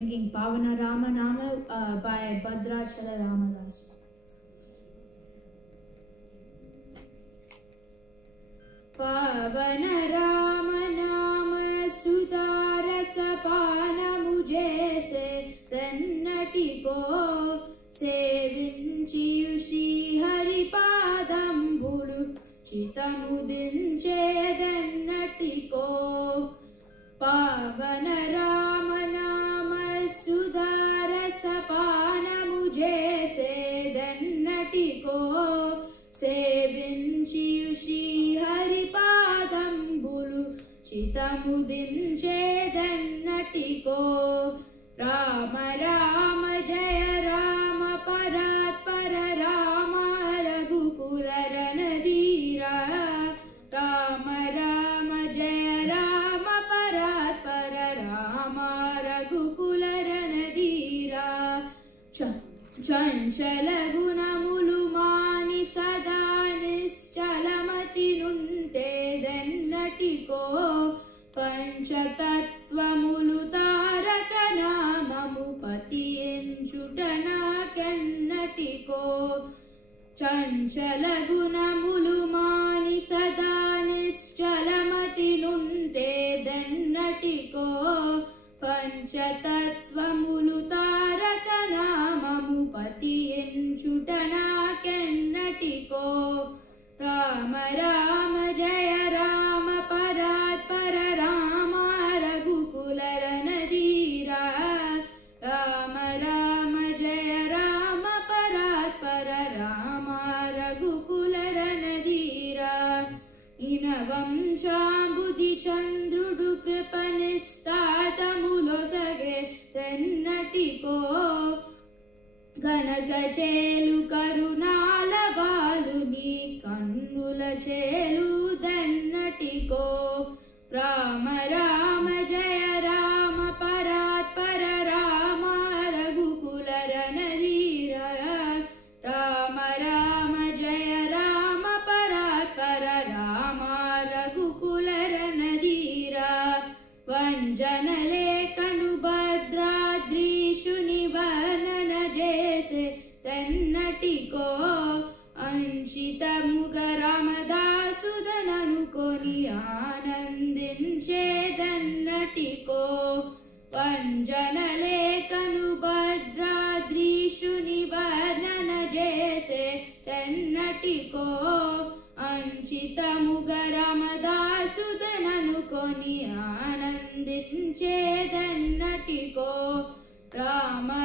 Singing Pavana Rama Nama by Bhadrachala Ramadas. Pavana Rama Nama Sudarasa Pana Mujhe Se Dannatiko Sevinchi Yushi Haripadam Bulu Chitamudinche Dannatiko Pavana Rama Nama Sudarasa Pana Mujhe Se Dannatiko Sevinchi Yushi Haripadam Bulu Chitamudinche Dannatiko Rama Rama Jaya Rama Parat Para Rama Raghukula Ranadhira Rama Rama Jaya Rama Parat Para Rama Raghukula Ranadhira Chanchala Gunamulu Mani Sada Nischalamati Nunte Dannatiko Panchatattva Taraka Namamu Patiyenchutana Kannatiko Chanchala Gunamulu Mani Sada Nischalamati Nunte Dannatiko Panchatattva Taraka Namamu Patiyenchutana Kannatiko Rama Rama Jaya Rama Parat Para Rama Raghukula Ranadhira Rama Rama Jaya Rama Parat Para Rama Raghukula Ranadhira Inavam Chambudi Chandrudu Kripanistatamulo Sage Dannatiko Ganaka Chelu Karunala Baluni Kannula Chelu Dannatiko Rama Rama Jaya Rama Parat Para Rama Raghukula Ranadhira Rama Rama Jaya Rama Parat Para Rama Raghukula Ranadhira Vanjanale Kanu Bhadradrishu Nivanana Jese Dannatiko Anshita Muga Ramadasudananu Koni Anandinche Dannatiko Vanjanale Kanu Bhadradrishu Nivanana Jese Dannatiko Anchita Muga Ramadasudananu Koni Anandinche Dannatiko Rama